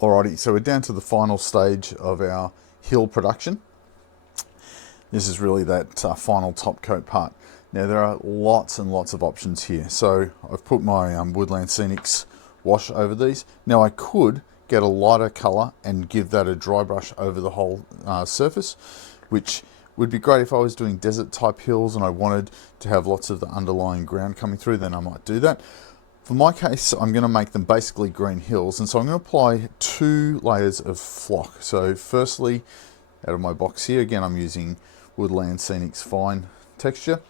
Alrighty, so we're down to the final stage of our hill production. This is really that final top coat part. Now there are lots and lots of options here. So I've put my Woodland Scenics wash over these. Now I could get a lighter colour and give that a dry brush over the whole surface, which would be great if I was doing desert type hills and I wanted to have lots of the underlying ground coming through, then I might do that. For my case, I'm going to make them basically green hills, and so I'm going to apply 2 layers of flock. So firstly, out of my box here, again I'm using Woodland Scenics Fine texture.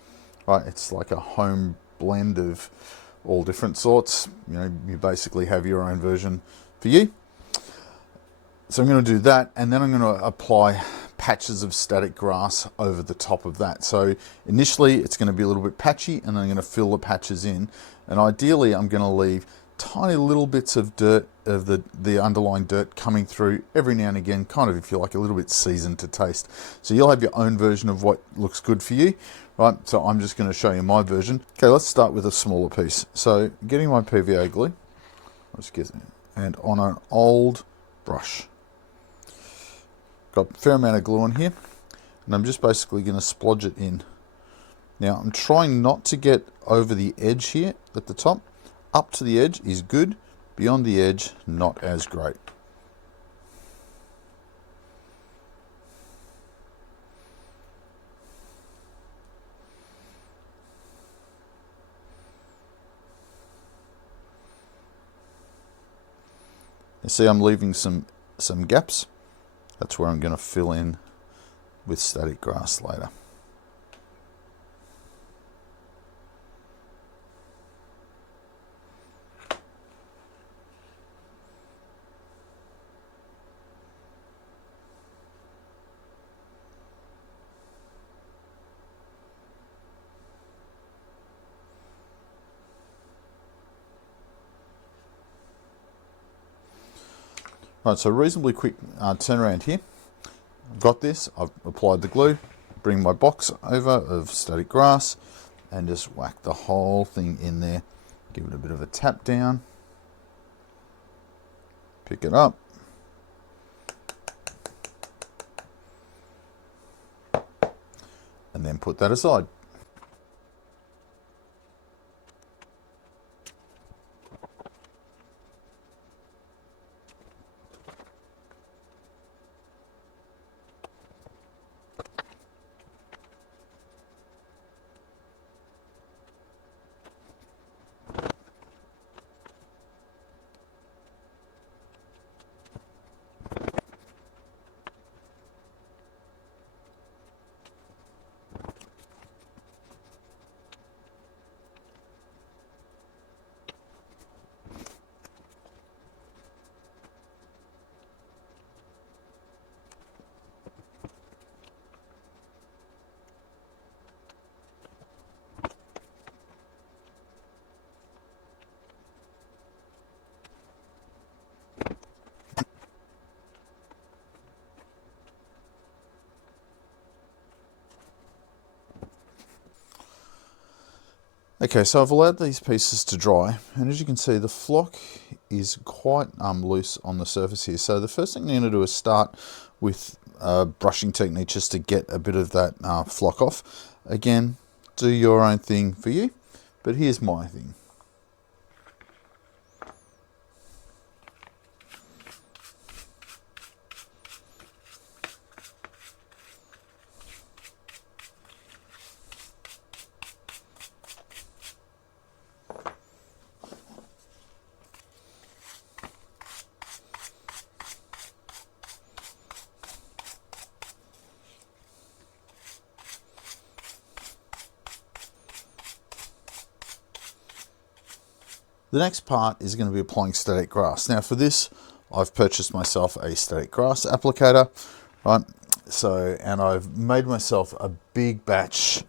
Right, it's like a home blend of all different sorts. You know, you basically have your own version for you. So I'm going to do that, and then I'm going to apply patches of static grass over the top of that. So initially it's going to be a little bit patchy, and then I'm going to fill the patches in. And ideally I'm going to leave tiny little bits of dirt, of the underlying dirt coming through every now and again, kind of, if you like, a little bit seasoned to taste. So you'll have your own version of what looks good for you, right? So I'm just going to show you my version. Okay, let's start with a smaller piece. So getting my PVA glue, let's get it, and on an old brush. Got a fair amount of glue on here, and I'm just basically going to splodge it in. Now I'm trying not to get over the edge here at the top. Up to the edge is good, beyond the edge not as great. You see I'm leaving some gaps. That's where I'm going to fill in with static grass later. Right, so reasonably quick turnaround here. I've got this, I've applied the glue, bring my box over of static grass and just whack the whole thing in there. Give it a bit of a tap down, pick it up, and then put that aside. Okay, so I've allowed these pieces to dry, and as you can see the flock is quite loose on the surface here. So the first thing you're going to do is start with a brushing technique just to get a bit of that flock off. Again, do your own thing for you, but here's my thing. The next part is going to be applying static grass. Now for this, I've purchased myself a static grass applicator, right? So, and I've made myself a big batch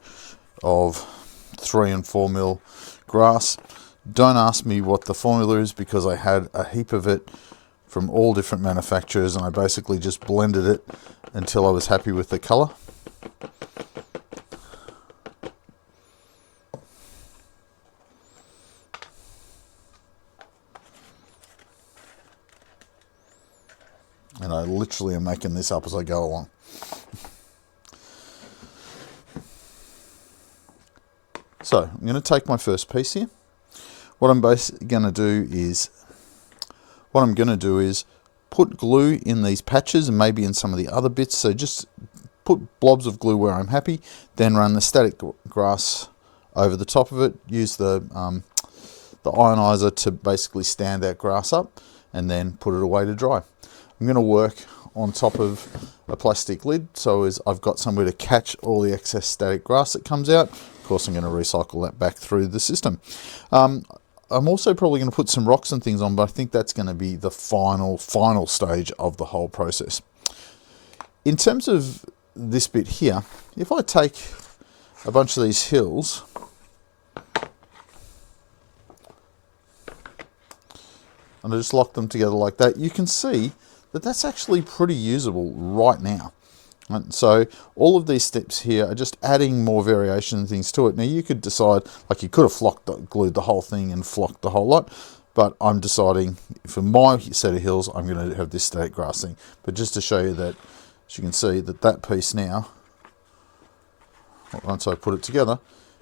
of 3 and 4 mil grass. Don't ask me what the formula is because I had a heap of it from all different manufacturers and I basically just blended it until I was happy with the color. And I literally am making this up as I go along. So I'm going to take my first piece here. What I'm basically going to do is, put glue in these patches and maybe in some of the other bits. So just put blobs of glue where I'm happy, then run the static grass over the top of it. Use the ionizer to basically stand that grass up, and then put it away to dry. I'm going to work on top of a plastic lid, so as I've got somewhere to catch all the excess static grass that comes out. Of course, I'm going to recycle that back through the system. I'm also probably going to put some rocks and things on, but I think that's going to be the final stage of the whole process. In terms of this bit here, if I take a bunch of these hills and I just lock them together like that, you can see that that's actually pretty usable right now. And so all of these steps here are just adding more variation and things to it. Now you could decide, like you could have glued the whole thing and flocked the whole lot, but I'm deciding for my set of hills, I'm going to have this static grass thing. But just to show you that, as you can see, that piece now, once I put it together,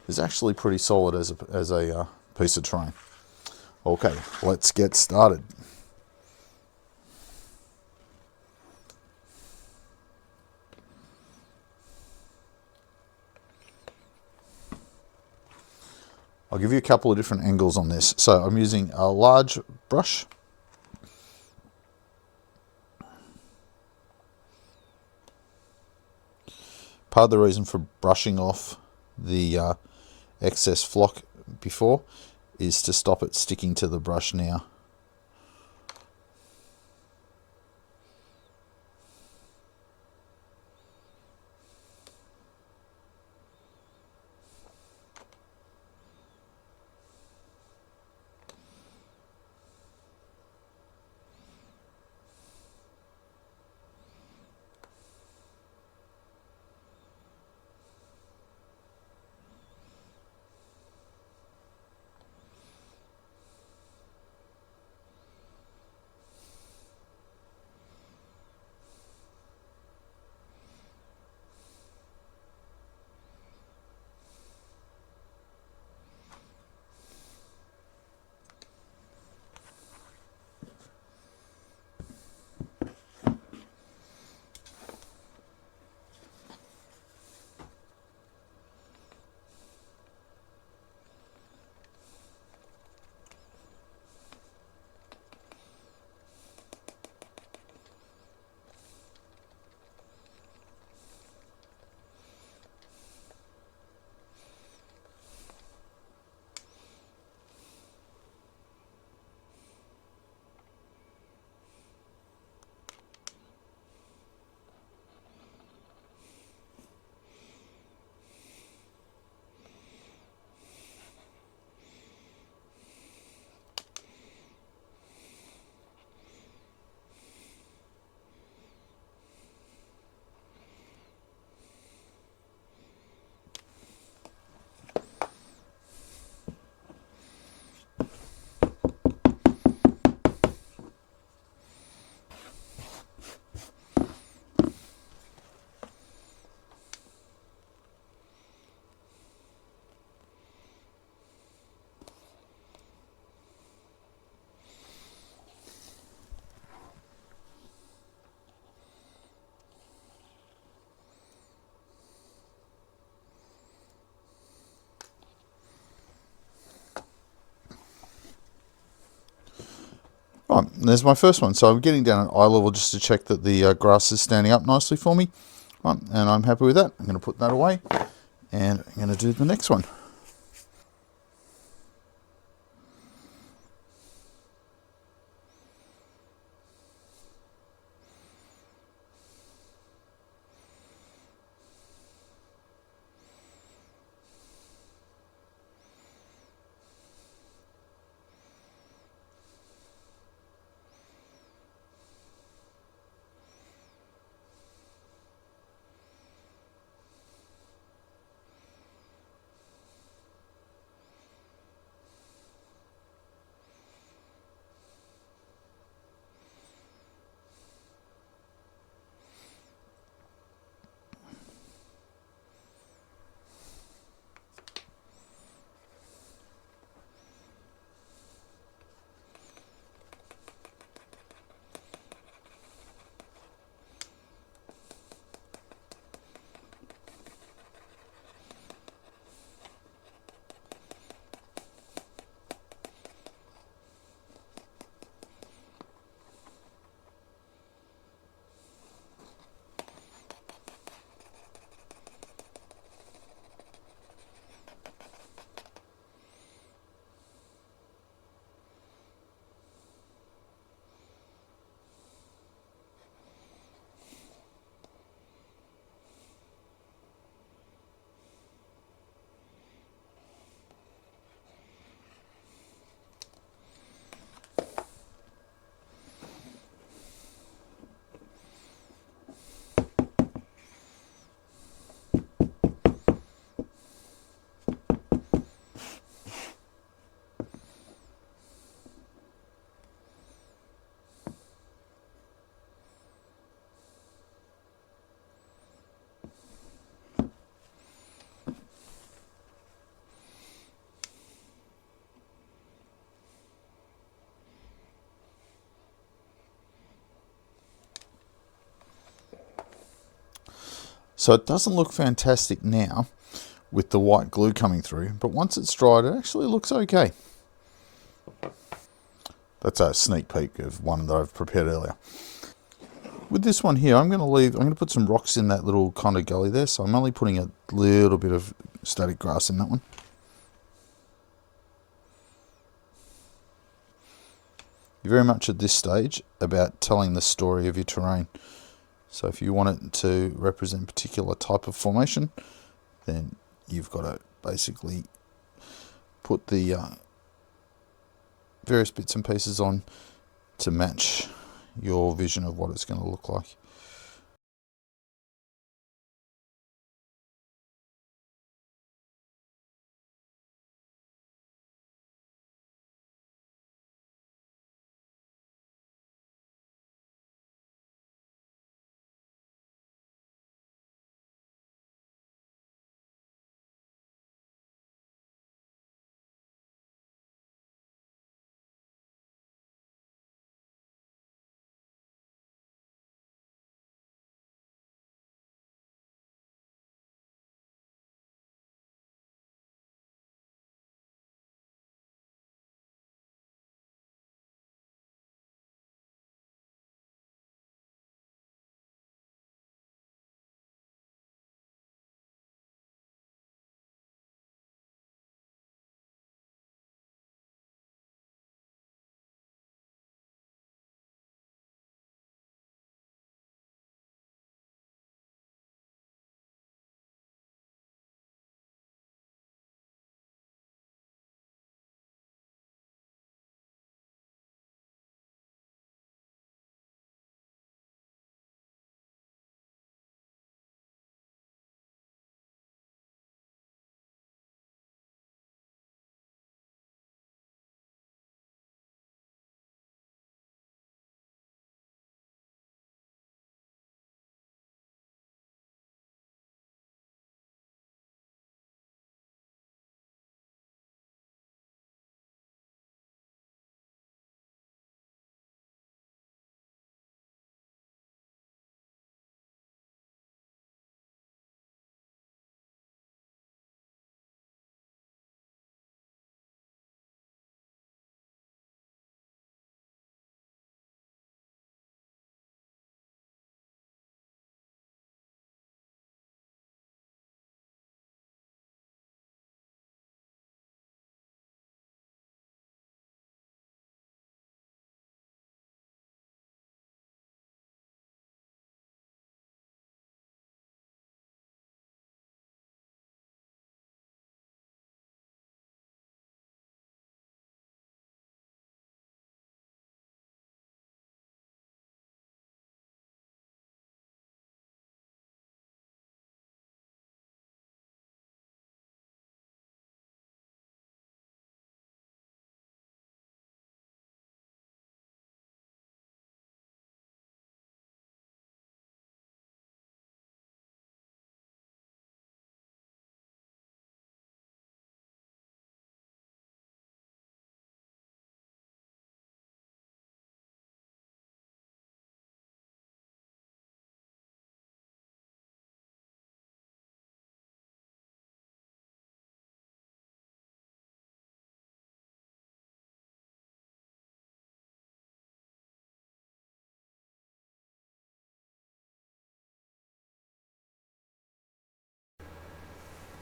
is actually pretty solid as a piece of terrain. Okay, let's get started. I'll give you a couple of different angles on this. So I'm using a large brush. Part of the reason for brushing off the excess flock before is to stop it sticking to the brush now. Right, there's my first one. So I'm getting down at eye level just to check that the grass is standing up nicely for me. Right, and I'm happy with that. I'm going to put that away, and I'm going to do the next one. So it doesn't look fantastic now with the white glue coming through, but once it's dried, it actually looks okay. That's a sneak peek of one that I've prepared earlier. With this one here, I'm going to put some rocks in that little kind of gully there, so I'm only putting a little bit of static grass in that one. You're very much at this stage about telling the story of your terrain. So if you want it to represent a particular type of formation, then you've got to basically put the various bits and pieces on to match your vision of what it's going to look like.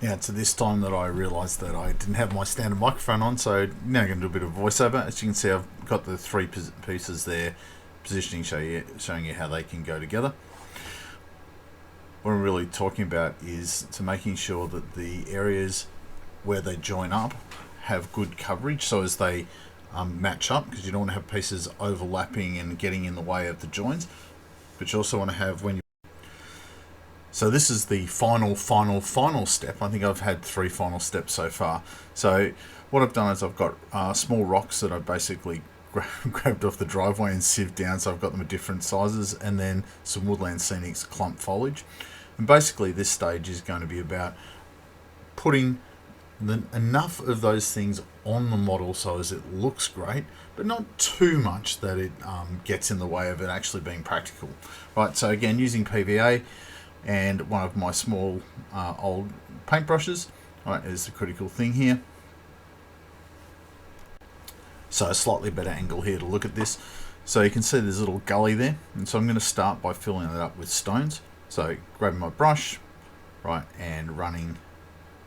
Yeah, it's at this time that I realised that I didn't have my standard microphone on, so now I'm going to do a bit of voiceover. As you can see, I've got the three pieces there, positioning, showing you how they can go together. What I'm really talking about is to making sure that the areas where they join up have good coverage, so as they match up, because you don't want to have pieces overlapping and getting in the way of the joins, but you also want to have when you. So this is the final step. I think I've had 3 final steps so far. So what I've done is I've got small rocks that I've basically grabbed off the driveway and sieved down, so I've got them at different sizes, and then some Woodland Scenics clump foliage. And basically this stage is going to be about putting enough of those things on the model so as it looks great, but not too much that it gets in the way of it actually being practical. Right, so again, using PVA, and one of my small old paintbrushes. Right, is the critical thing here. So a slightly better angle here to look at this. So you can see there's a little gully there, and so I'm going to start by filling it up with stones. So grabbing my brush, right, and running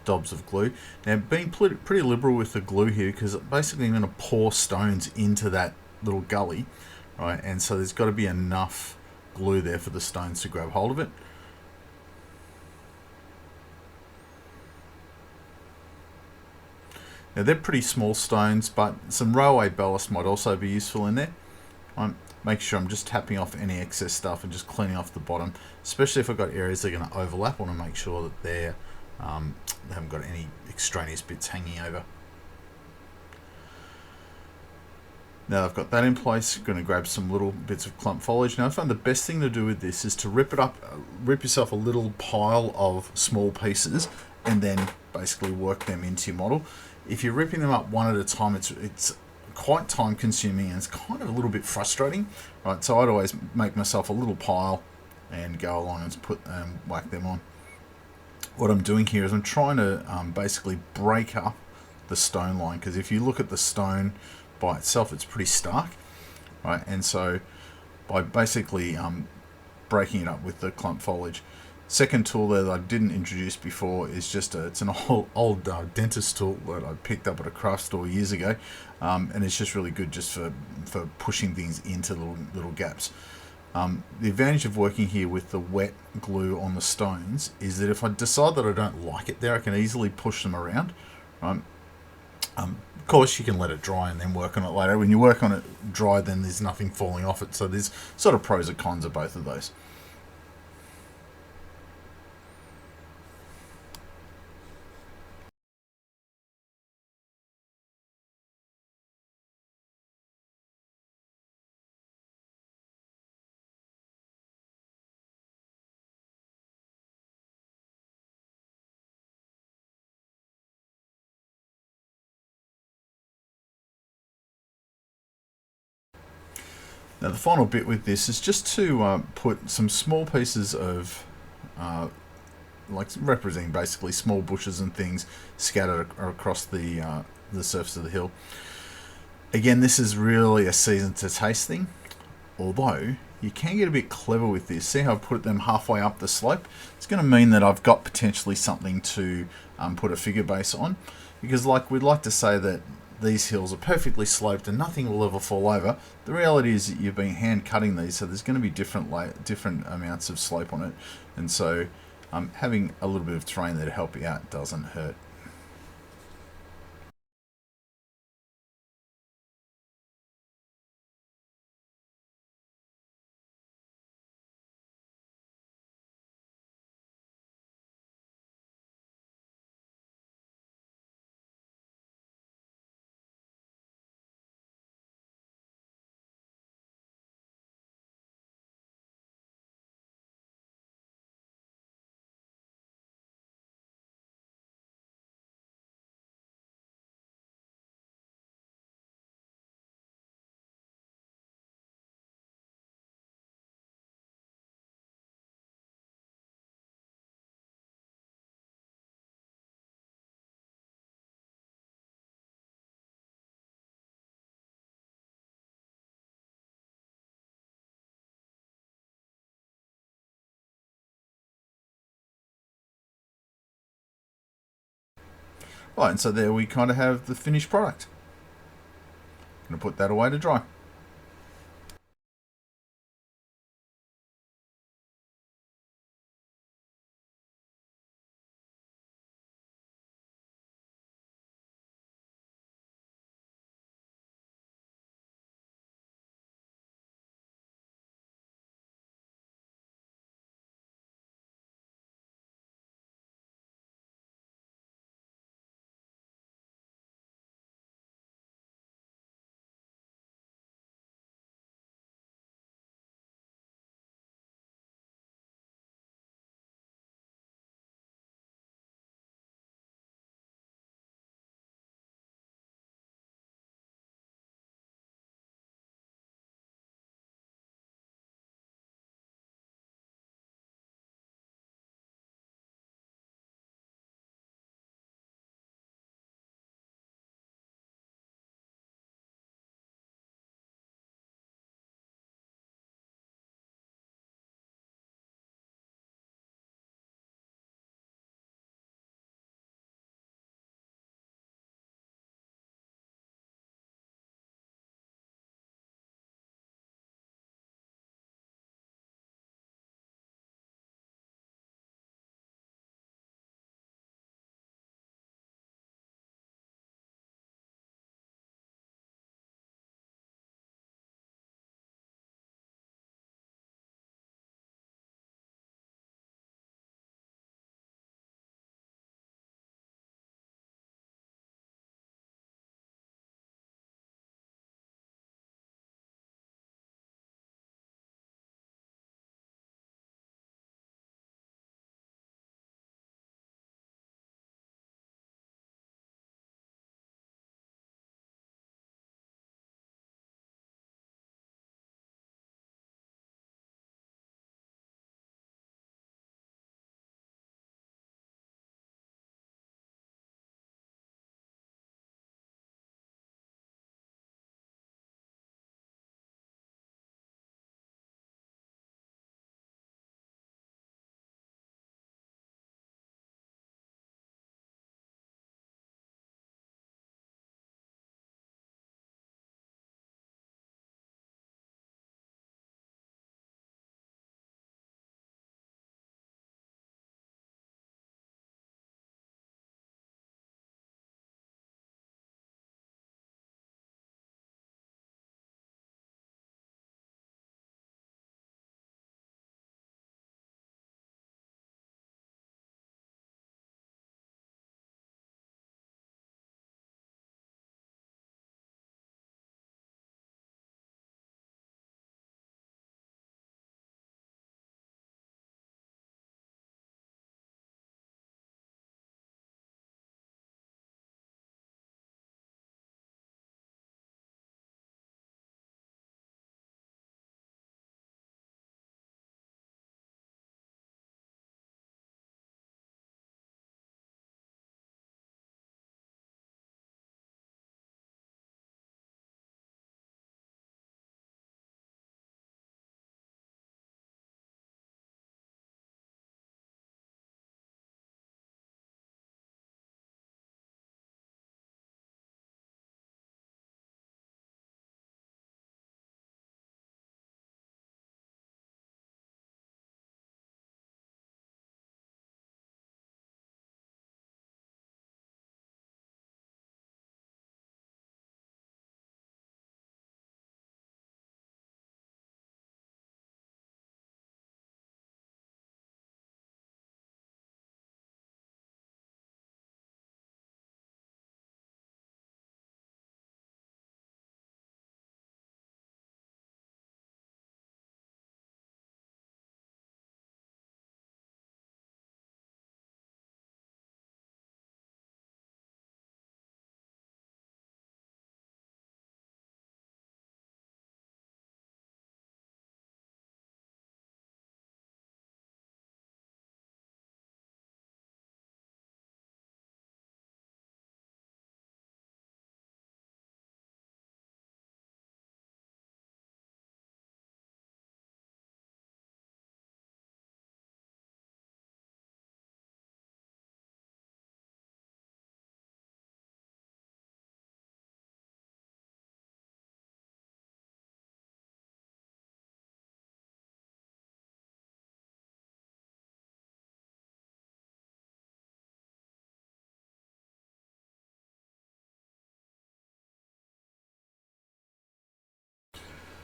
dobs of glue. Now being pretty liberal with the glue here, because basically I'm going to pour stones into that little gully, right, and so there's got to be enough glue there for the stones to grab hold of it. Now they're pretty small stones, but some railway ballast might also be useful in there. Make sure I'm just tapping off any excess stuff and just cleaning off the bottom, especially if I've got areas that are going to overlap. I want to make sure that they haven't got any extraneous bits hanging over. Now I've got that in place, I'm going to grab some little bits of clump foliage. Now I found the best thing to do with this is to rip yourself a little pile of small pieces and then basically work them into your model. If you're ripping them up one at a time, it's quite time consuming and it's kind of a little bit frustrating, right? So I'd always make myself a little pile and go along and whack them on. What I'm doing here is I'm trying to basically break up the stone line, because if you look at the stone by itself, it's pretty stark, right? And so by basically breaking it up with the clump foliage. Second tool there that I didn't introduce before is it's an old dentist tool that I picked up at a craft store years ago, and it's just really good just for pushing things into little gaps. The advantage of working here with the wet glue on the stones is that if I decide that I don't like it there, I can easily push them around. Of course, you can let it dry and then work on it later. When you work on it dry, then there's nothing falling off it. So there's sort of pros and cons of both of those. Now the final bit with this is just to put some small pieces of like representing basically small bushes and things scattered across the surface of the hill. Again, this is really a season to taste thing, although you can get a bit clever with this. See how I've put them halfway up the slope? It's going to mean that I've got potentially something to put a figure base on, because like we'd like to say that these hills are perfectly sloped and nothing will ever fall over. The reality is that you've been hand cutting these, so there's going to be different amounts of slope on it, and so having a little bit of terrain there to help you out doesn't hurt. Right, and so there we kind of have the finished product. I'm going to put that away to dry.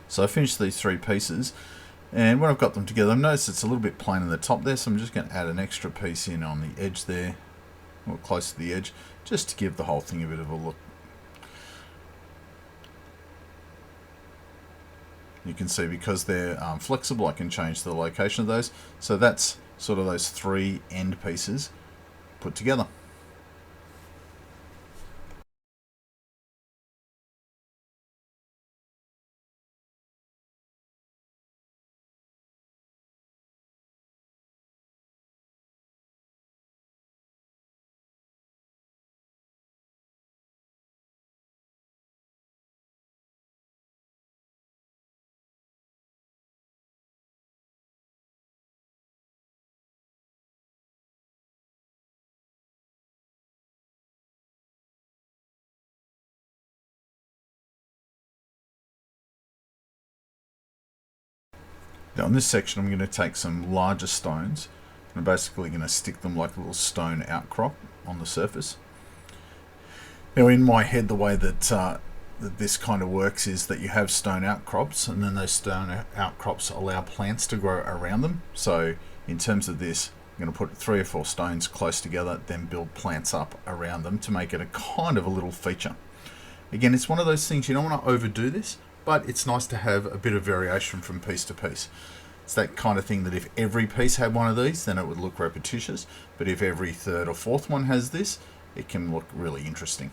So I finished these 3 pieces, and when I've got them together, I've noticed it's a little bit plain in the top there, so I'm just going to add an extra piece in on the edge there, or close to the edge, just to give the whole thing a bit of a look. You can see because they're flexible, I can change the location of those. So that's sort of those 3 end pieces put together. Now in this section I'm going to take some larger stones and I'm basically going to stick them like a little stone outcrop on the surface. Now in my head the way that this kind of works is that you have stone outcrops, and then those stone outcrops allow plants to grow around them. So in terms of this, I'm going to put 3 or 4 stones close together, then build plants up around them to make it a kind of a little feature. Again, it's one of those things, you don't want to overdo this, but it's nice to have a bit of variation from piece to piece. It's that kind of thing that if every piece had one of these, then it would look repetitious. But if every 3rd or 4th one has this, it can look really interesting.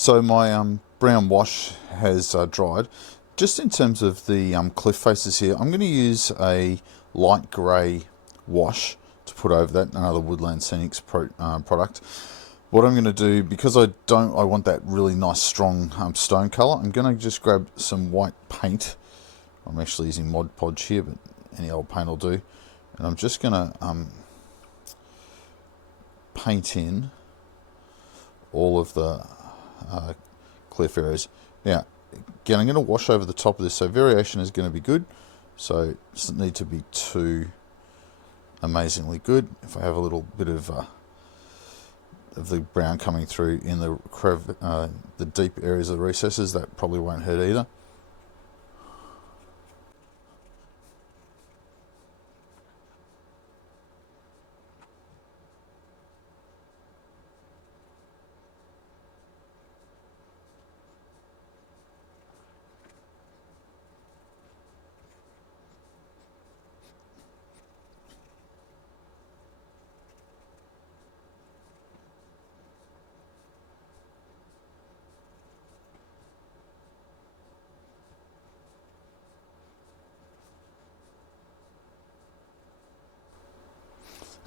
So my brown wash has dried. Just in terms of the cliff faces here, I'm going to use a light grey wash to put over that, another Woodland Scenics product. What I'm going to do, because I want that really nice strong stone colour, I'm going to just grab some white paint. I'm actually using Mod Podge here, but any old paint will do. And I'm just going to paint in all of the cliff areas. Now, again, I'm going to wash over the top of this, so variation is going to be good. So it doesn't need to be too amazingly good. If I have a little bit of the brown coming through in the deep areas of the recesses, that probably won't hurt either.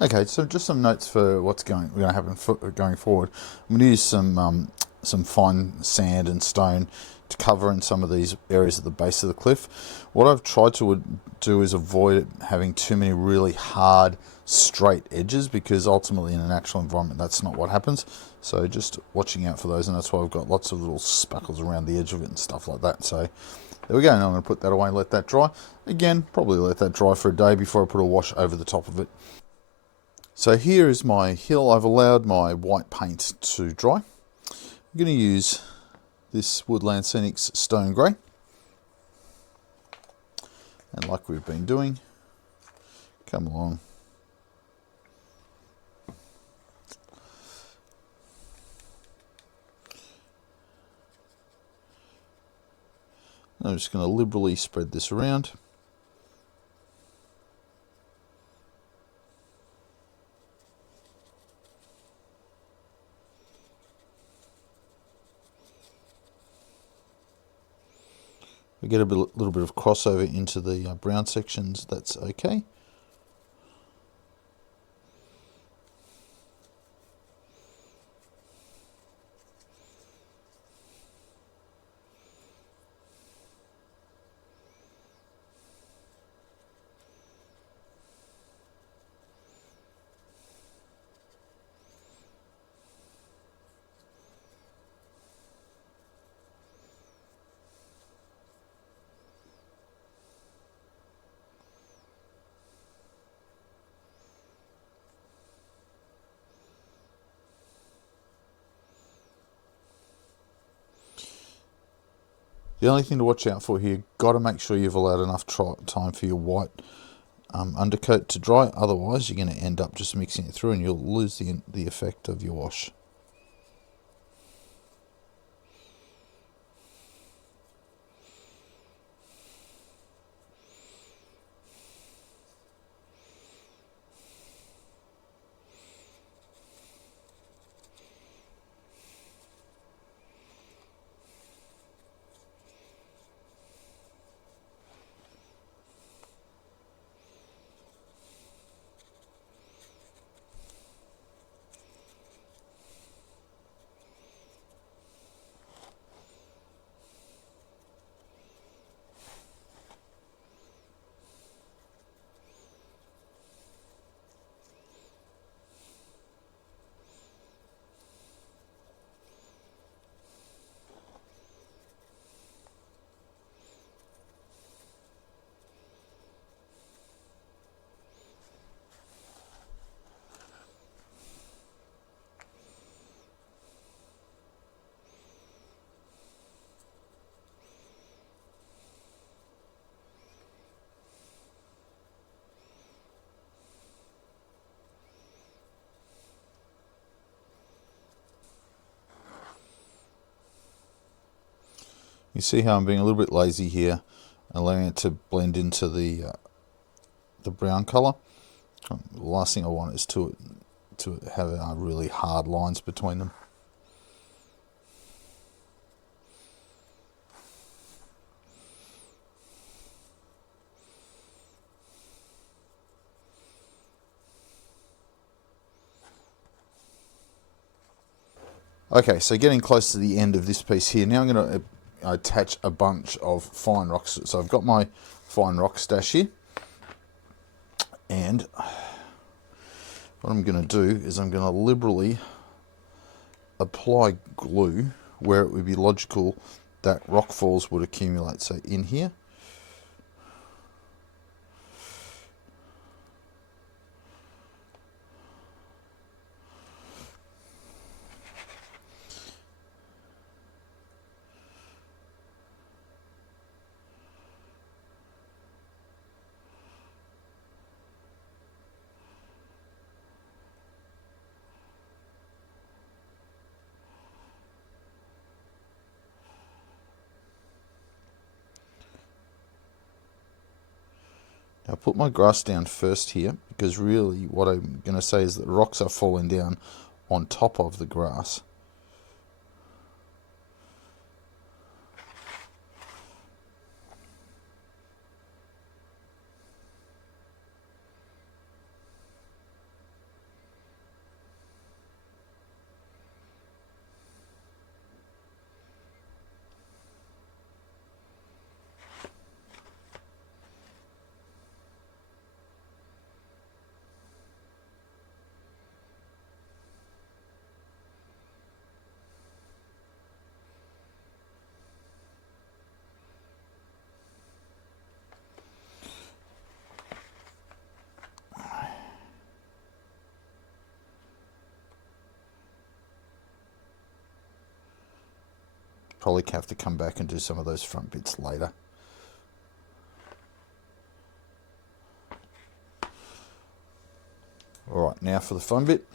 Okay, so just some notes for what's going to happen going forward. I'm going to use some fine sand and stone to cover in some of these areas at the base of the cliff. What I've tried to do is avoid having too many really hard, straight edges, because ultimately in a natural environment that's not what happens. So just watching out for those, and that's why I've got lots of little spackles around the edge of it and stuff like that. So there we go. Now I'm going to put that away and let that dry. Again, probably let that dry for a day before I put a wash over the top of it. So here is my hill. I've allowed my white paint to dry. I'm going to use this Woodland Scenics Stone Grey. And like we've been doing, come along. I'm just going to liberally spread this around. We get a little bit of crossover into the brown sections, that's okay. The only thing to watch out for here, got to make sure you've allowed enough time for your white undercoat to dry. Otherwise, you're going to end up just mixing it through and you'll lose the effect of your wash. You see how I'm being a little bit lazy here, allowing it to blend into the brown colour. The last thing I want is to have really hard lines between them. Okay, so getting close to the end of this piece here. Now I'm going to attach a bunch of fine rocks. So I've got my fine rock stash here. And what I'm going to do is I'm going to liberally apply glue where it would be logical that rock falls would accumulate. So in here. Now put my grass down first here, because really what I'm going to say is that rocks are falling down on top of the grass. Probably have to come back and do some of those front bits later. Alright, now for the fun bit.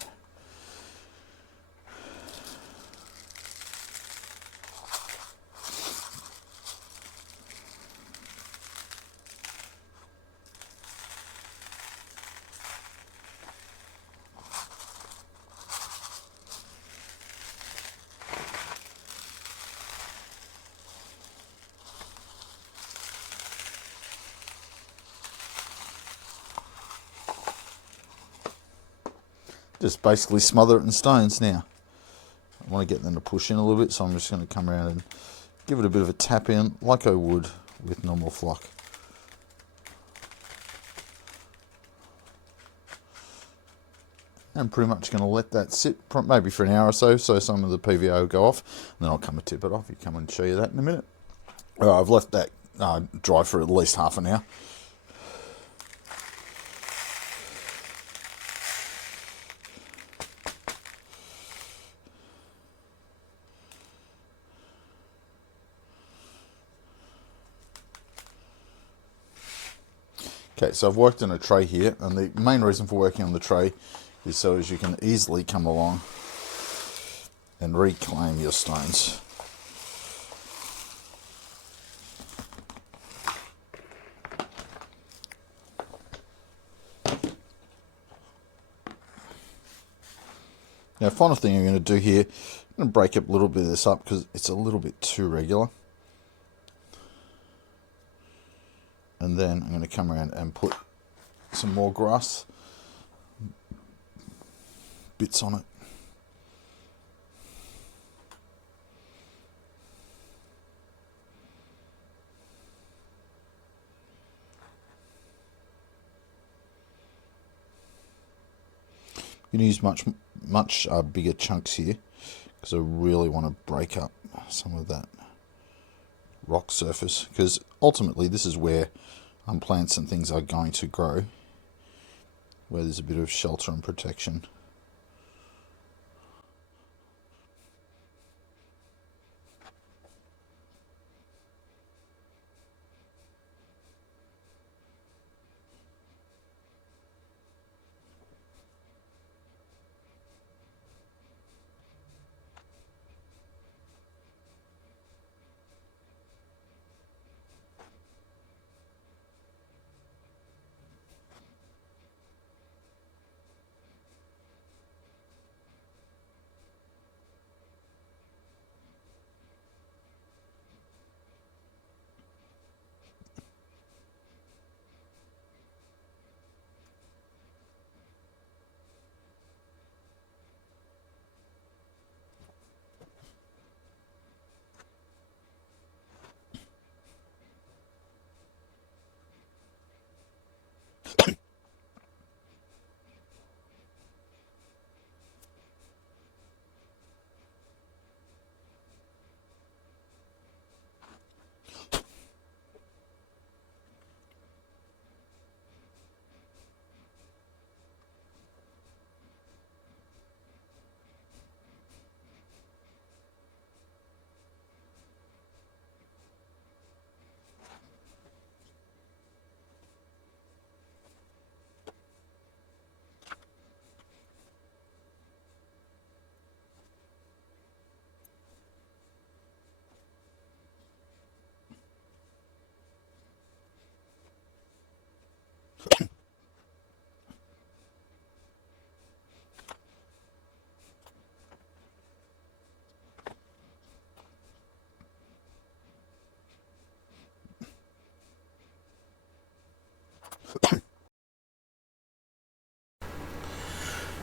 Just basically smother it in stones now. I want to get them to push in a little bit, so I'm just going to come around and give it a bit of a tap in like I would with normal flock. I'm pretty much going to let that sit maybe for an hour or so, so some of the PVA will go off, and then I'll come and tip it off. I'll come and show you that in a minute. I've left that dry for at least half an hour. Okay, so I've worked on a tray here, and the main reason for working on the tray is so as you can easily come along and reclaim your stones. Now, final thing I'm going to do here, I'm going to break up a little bit of this up because it's a little bit too regular. And then I'm going to come around and put some more grass bits on it. You can use much bigger chunks here, because I really want to break up some of that rock surface, because ultimately this is where plants and things are going to grow, where there's a bit of shelter and protection.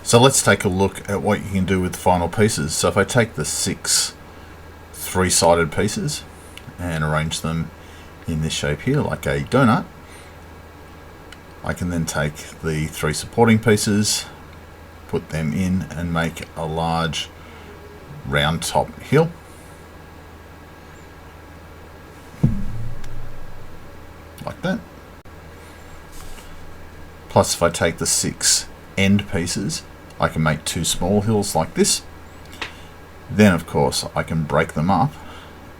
So let's take a look at what you can do with the final pieces. So if I take the 6 three-sided pieces and arrange them in this shape here like a donut, I can then take the 3 supporting pieces, put them in and make a large round top hill. Like that. Plus if I take the 6 end pieces, I can make 2 small hills like this. Then of course I can break them up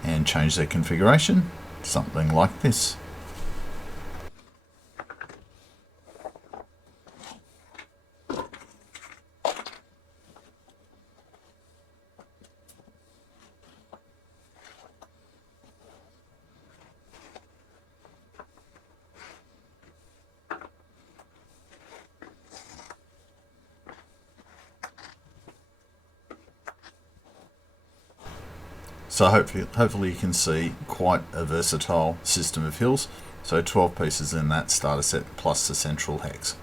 and change their configuration, something like this. So hopefully you can see quite a versatile system of hills. So 12 pieces in that starter set plus the central hex.